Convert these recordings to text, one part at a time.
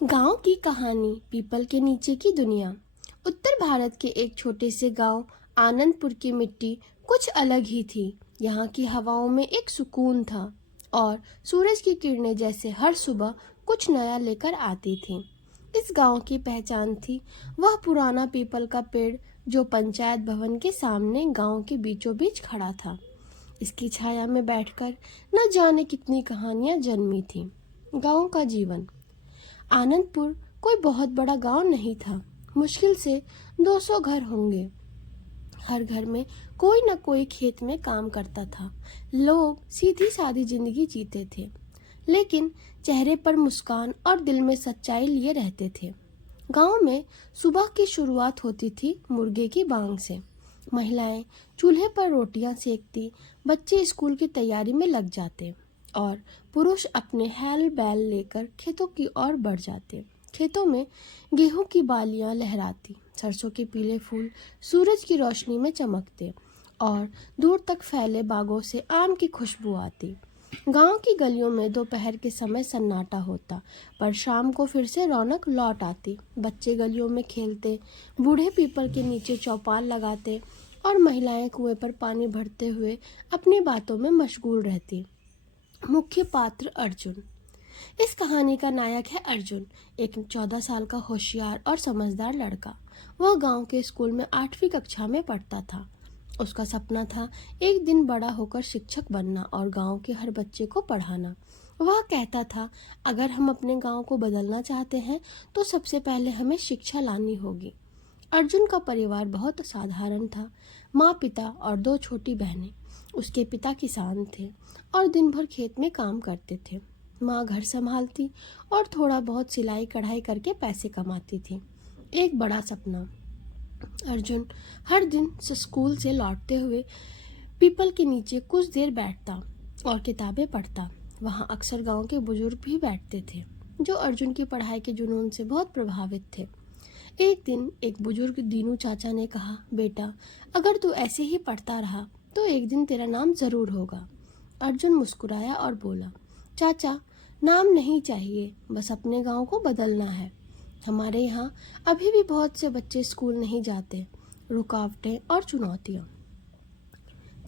गांव की कहानी। पीपल के नीचे की दुनिया। उत्तर भारत के एक छोटे से गांव आनंदपुर की मिट्टी कुछ अलग ही थी। यहाँ की हवाओं में एक सुकून था और सूरज की किरणें जैसे हर सुबह कुछ नया लेकर आती थी। इस गांव की पहचान थी वह पुराना पीपल का पेड़ जो पंचायत भवन के सामने गांव के बीचों बीच खड़ा था। इसकी छाया में बैठकर न जाने कितनी कहानियां जन्मी थीं। गांव का जीवन। आनंदपुर कोई बहुत बड़ा गांव नहीं था। मुश्किल से 200 घर होंगे। हर घर में कोई न कोई खेत में काम करता था। लोग सीधी सादी जिंदगी जीते थे, लेकिन चेहरे पर मुस्कान और दिल में सच्चाई लिए रहते थे। गांव में सुबह की शुरुआत होती थी मुर्गे की बांग से। महिलाएं चूल्हे पर रोटियां सेकती, बच्चे स्कूल की तैयारी में लग जाते और पुरुष अपने हैल बैल लेकर खेतों की ओर बढ़ जाते। खेतों में गेहूं की बालियां लहराती, सरसों के पीले फूल सूरज की रोशनी में चमकते और दूर तक फैले बागों से आम की खुशबू आती। गांव की गलियों में दोपहर के समय सन्नाटा होता, पर शाम को फिर से रौनक लौट आती। बच्चे गलियों में खेलते, बूढ़े पीपल के नीचे चौपाल लगाते और महिलाएं कुएं पर पानी भरते हुए अपनी बातों में मशगूल रहती। मुख्य पात्र अर्जुन। इस कहानी का नायक है अर्जुन, एक 14 साल का होशियार और समझदार लड़का। वह गांव के स्कूल में 8वीं कक्षा में पढ़ता था। उसका सपना था एक दिन बड़ा होकर शिक्षक बनना और गांव के हर बच्चे को पढ़ाना। वह कहता था, अगर हम अपने गांव को बदलना चाहते हैं तो सबसे पहले हमें शिक्षा लानी होगी। अर्जुन का परिवार बहुत साधारण था। माँ, पिता और 2 छोटी बहनें। उसके पिता किसान थे और दिन भर खेत में काम करते थे। माँ घर संभालती और थोड़ा बहुत सिलाई कढ़ाई करके पैसे कमाती थी। एक बड़ा सपना। अर्जुन हर दिन स्कूल से लौटते हुए पीपल के नीचे कुछ देर बैठता और किताबें पढ़ता। वहाँ अक्सर गांव के बुजुर्ग भी बैठते थे, जो अर्जुन की पढ़ाई के जुनून से बहुत प्रभावित थे। एक दिन एक बुजुर्ग दीनू चाचा ने कहा, बेटा, अगर तू ऐसे ही पढ़ता रहा तो एक दिन तेरा नाम जरूर होगा। अर्जुन मुस्कुराया और बोला, चाचा, नाम नहीं चाहिए, बस अपने गांव को बदलना है। हमारे यहाँ अभी भी बहुत से बच्चे स्कूल नहीं जाते। रुकावटें और चुनौतियाँ।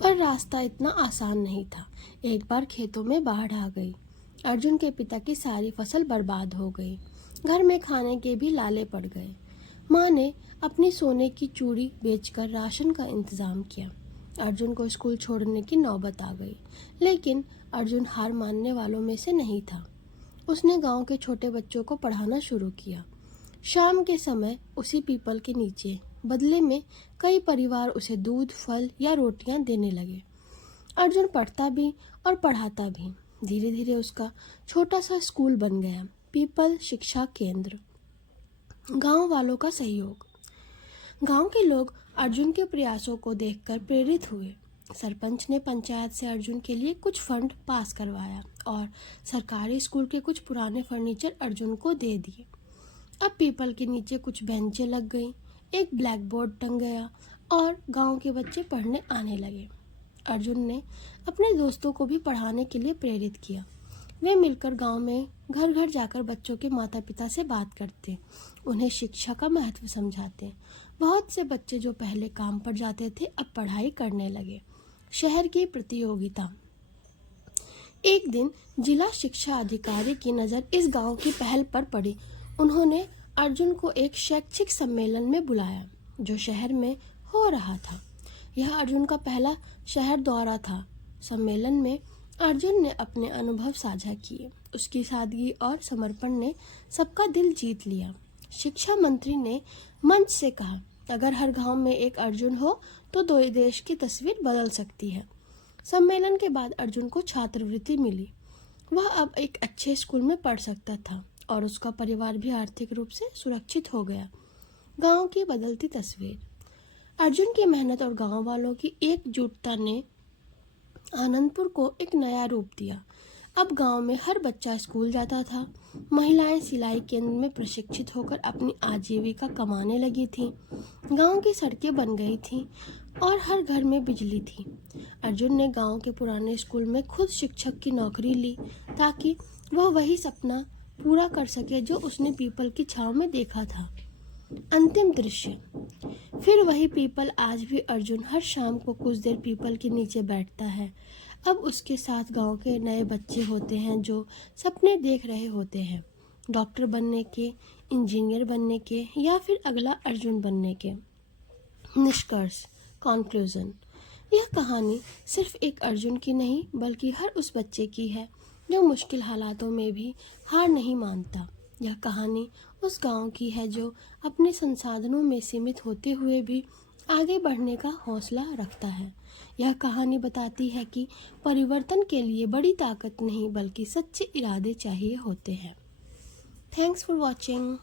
पर रास्ता इतना आसान नहीं था। एक बार खेतों में बाढ़ आ गई। अर्जुन के पिता की सारी फसल बर्बाद हो गई। घर में खाने के भी लाले पड़ गए। माँ ने अपनी सोने की चूड़ी बेचकर राशन का इंतजाम किया। अर्जुन को स्कूल छोड़ने की नौबत आ गई, लेकिन अर्जुन हार मानने वालों में से नहीं था। उसने गांव के छोटे बच्चों को पढ़ाना शुरू किया। शाम के समय उसी पीपल के नीचे बदले में कई परिवार उसे दूध, फल या रोटियां देने लगे। अर्जुन पढ़ता भी और पढ़ाता भी। धीरे धीरे उसका छोटा सा स्कूल बन गया। पीपल शिक्षा केंद्र। गांव वालों का सहयोग। गांव के लोग अर्जुन के प्रयासों को देखकर प्रेरित हुए। सरपंच ने पंचायत से अर्जुन के लिए कुछ फंड पास करवाया और सरकारी स्कूल के कुछ पुराने फर्नीचर अर्जुन को दे दिए। अब पीपल के नीचे कुछ बेंचें लग गईं, एक ब्लैक बोर्ड टंग गया और गांव के बच्चे पढ़ने आने लगे। अर्जुन ने अपने दोस्तों को भी पढ़ाने के लिए प्रेरित किया। वे मिलकर गांव में घर घर जाकर बच्चों के माता पिता से बात करते, उन्हें शिक्षा का महत्व समझाते। बहुत से बच्चे जो पहले काम पर जाते थे अब पढ़ाई करने लगे। शहर की प्रतियोगिता। एक दिन जिला शिक्षा अधिकारी की नज़र इस गांव की पहल पर पड़ी। उन्होंने अर्जुन को एक शैक्षिक सम्मेलन में बुलाया जो शहर में हो रहा था। यह अर्जुन का पहला शहर दौरा था। सम्मेलन में अर्जुन ने अपने अनुभव साझा किए। उसकी सादगी और समर्पण ने सबका दिल जीत लिया। शिक्षा मंत्री ने मंच से कहा, अगर हर गांव में एक अर्जुन हो तो दो देश की तस्वीर बदल सकती है। सम्मेलन के बाद अर्जुन को छात्रवृत्ति मिली। वह अब एक अच्छे स्कूल में पढ़ सकता था और उसका परिवार भी आर्थिक रूप से सुरक्षित हो गया। गांव की बदलती तस्वीर। अर्जुन की मेहनत और गांव वालों की एकजुटता ने आनंदपुर को एक नया रूप दिया। अब गांव में हर बच्चा स्कूल जाता था। महिलाएं सिलाई केंद्र में प्रशिक्षित होकर अपनी आजीविका कमाने लगी थीं। गांव की सड़कें बन गई थीं और हर घर में बिजली थी। अर्जुन ने गांव के पुराने स्कूल में खुद शिक्षक की नौकरी ली ताकि वह वही सपना पूरा कर सके जो उसने पीपल की छांव में देखा था। अंतिम दृश्य। फिर वही पीपल आज भी अर्जुन हर शाम को कुछ देर पीपल के नीचे बैठता है। अब उसके साथ गांव के नए बच्चे होते हैं जो सपने देख रहे होते हैं, डॉक्टर बनने के, इंजीनियर बनने के या फिर अगला अर्जुन बनने के। निष्कर्ष, कॉन्क्लूजन। यह कहानी सिर्फ एक अर्जुन की नहीं बल्कि हर उस बच्चे की है जो मुश्किल हालातों में भी हार नहीं मानता। यह कहानी उस गांव की है जो अपने संसाधनों में सीमित होते हुए भी आगे बढ़ने का हौसला रखता है। यह कहानी बताती है कि परिवर्तन के लिए बड़ी ताकत नहीं बल्कि सच्चे इरादे चाहिए होते हैं। Thanks for watching.